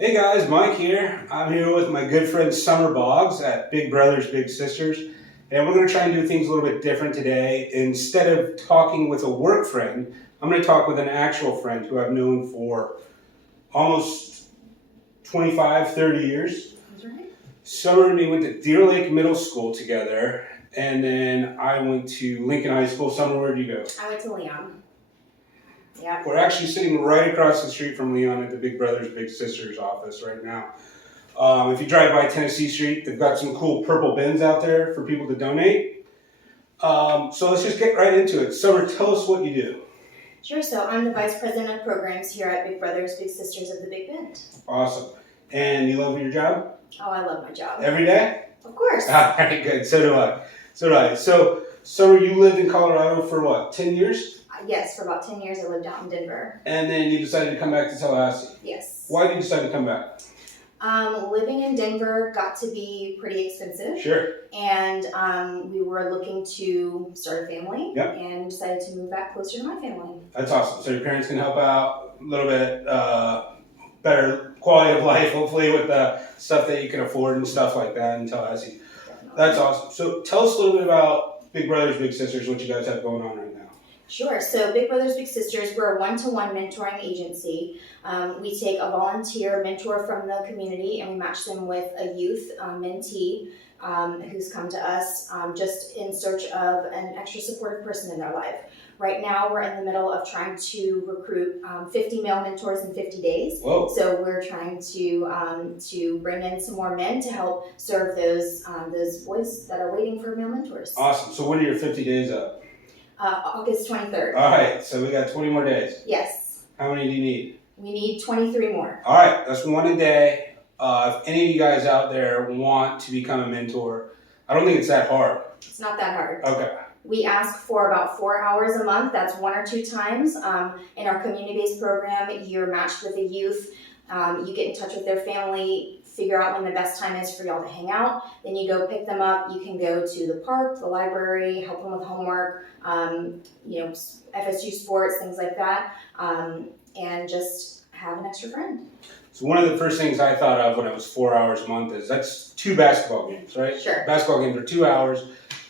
Hey guys, Mike here. I'm here with my good friend Summer Boggs at Big Brothers Big Sisters, and we're going to try and do things a little bit different today. Instead of talking with a work friend, I'm going to talk with an actual friend who I've known for almost 25, 30 years. That's right. Summer and me went to Deer Lake Middle School together, and then I went to Lincoln High School. Summer, where did you go? I went to Leon. Yeah. We're actually sitting right across the street from Leon at the Big Brothers Big Sisters office right now. If you drive by Tennessee Street, they've got some cool purple bins out there for people to donate. So let's just get right into it. Summer, tell us what you do. Sure. So I'm the Vice President of Programs here at Big Brothers Big Sisters of the Big Bend. Awesome. And you love your job? Oh, I love my job. Every day? Of course. All right, good. So do I. So, Summer, you lived in Colorado for what, 10 years? Yes, for about 10 years I lived out in Denver. And then you decided to come back to Tallahassee. Yes. Why did you decide to come back? Living in Denver got to be pretty expensive. Sure. And we were looking to start a family. Yep. And decided to move back closer to my family. That's awesome. So your parents can help out a little bit better quality of life, hopefully, with the stuff that you can afford and stuff like that in Tallahassee. Definitely. That's awesome. So tell us a little bit about Big Brothers Big Sisters, what you guys have going on right now. Sure. So Big Brothers Big Sisters, we're a one-to-one mentoring agency. We take a volunteer mentor from the community and we match them with a youth mentee who's come to us just in search of an extra supportive person in their life. Right now, we're in the middle of trying to recruit 50 male mentors in 50 days. Whoa. So we're trying to bring in some more men to help serve those boys that are waiting for male mentors. Awesome. So when are your 50 days up? August 23rd. All right. So we got 20 more days. Yes. How many do you need? We need 23 more. All right. That's one a day. If any of you guys out there want to become a mentor, I don't think it's that hard. It's not that hard. Okay. We ask for about 4 hours a month. That's 1 or 2 times. In our community-based program, you're matched with a youth. You get in touch with their family, figure out when the best time is for y'all to hang out. Then you go pick them up. You can go to the park, the library, help them with homework, FSU sports, things like that, and just have an extra friend. So one of the first things I thought of when it was 4 hours a month is that's 2 basketball games, right? Sure. Basketball games are 2 hours.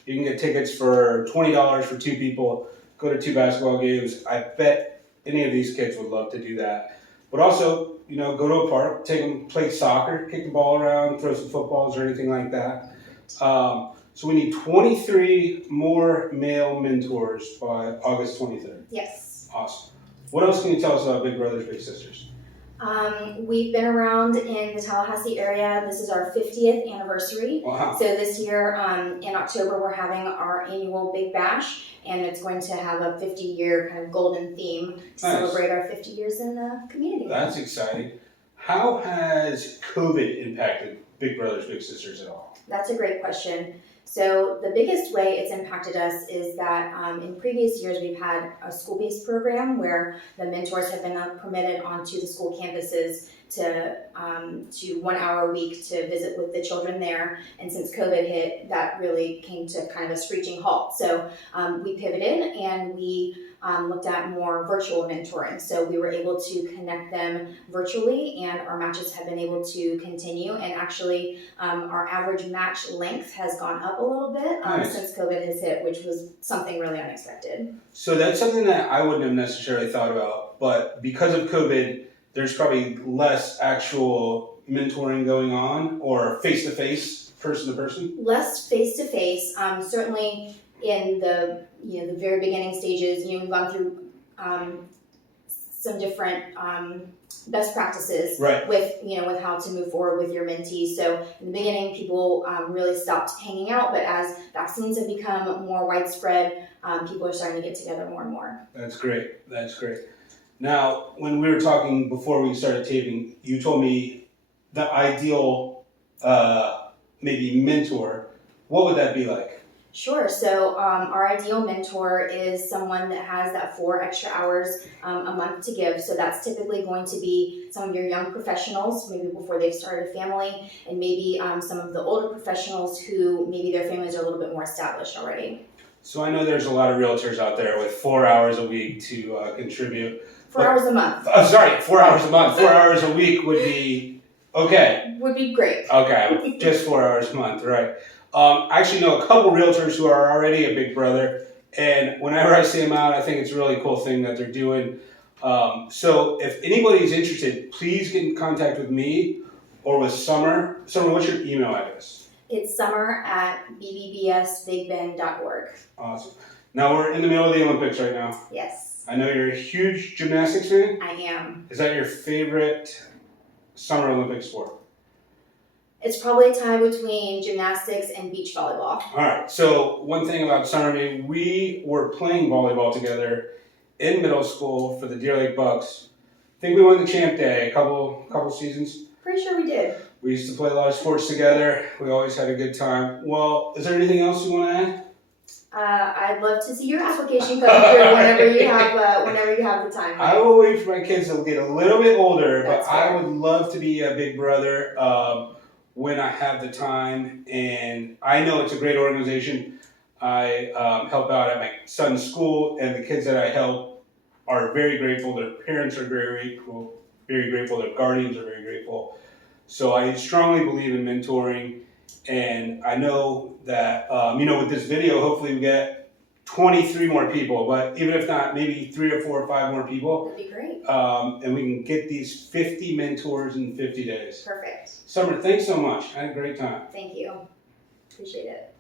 You can get tickets for $20 for 2 people. Go to 2 basketball games. I bet any of these kids would love to do that. But also, go to a park, take them, play soccer, kick the ball around, throw some footballs or anything like that. So we need 23 more male mentors by August 23rd. Yes. Awesome. What else can you tell us about Big Brothers Big Sisters? We've been around in the Tallahassee area. This is our 50th anniversary. Wow. So this year, in October, we're having our annual Big Bash, and it's going to have a 50-year kind of golden theme to celebrate our 50 years in the community. That's exciting. How has COVID impacted Big Brothers Big Sisters at all? That's a great question. So the biggest way it's impacted us is that in previous years we've had a school-based program where the mentors have been permitted onto the school campuses to 1 hour a week to visit with the children there. And since COVID hit, that really came to kind of a screeching halt. So we pivoted and we looked at more virtual mentoring. So we were able to connect them virtually and our matches have been able to continue. And actually our average match length has gone up a little bit since COVID has hit, which was something really unexpected. So that's something that I wouldn't have necessarily thought about, but because of COVID, there's probably less actual mentoring going on or face-to-face, person-to-person? Less face-to-face, certainly in the very beginning stages, we've gone through some different best practices with how to move forward with your mentees. So in the beginning, people really stopped hanging out, but as vaccines have become more widespread, people are starting to get together more and more. That's great. Now, when we were talking before we started taping, you told me the ideal maybe mentor. What would that be like? Sure. So our ideal mentor is someone that has that 4 extra hours a month to give. So that's typically going to be some of your young professionals, maybe before they've started a family, and maybe some of the older professionals who maybe their families are a little bit more established already. So I know there's a lot of realtors out there with 4 hours a week to contribute. 4 hours a month. 4 hours a month. 4 hours a week would be Okay. would be great. Okay, just 4 hours a month, right? I actually know a couple realtors who are already a big brother, and whenever I see them out, I think it's a really cool thing that they're doing. So if anybody's interested, please get in contact with me or with Summer. Summer, what's your email address? It's summer@bbbsbigbend.org. Awesome. Now we're in the middle of the Olympics right now. Yes, I know you're a huge gymnastics fan. I am. Is that your favorite Summer Olympic sport? It's probably a tie between gymnastics and beach volleyball. All right. So one thing about Summer, we were playing volleyball together in middle school for the Deer Lake Bucks. I think we won the champ day a couple seasons. Pretty sure we did. We used to play a lot of sports together. We always had a good time. Well, is there anything else you want to add? I'd love to see your application come through whenever you have the time. I will wait for my kids to get a little bit older, but That's fair. I would love to be a big brother when I have the time. And I know it's a great organization. I help out at my son's school, and the kids that I help are very grateful. Their parents are very grateful. Their guardians are very grateful. So I strongly believe in mentoring, and I know that with this video, hopefully we get 23 more people. But even if not, maybe 3 or 4 or 5 more people. That'd be great. And we can get these 50 mentors in 50 days. Perfect. Summer, thanks so much. I had a great time. Thank you. Appreciate it.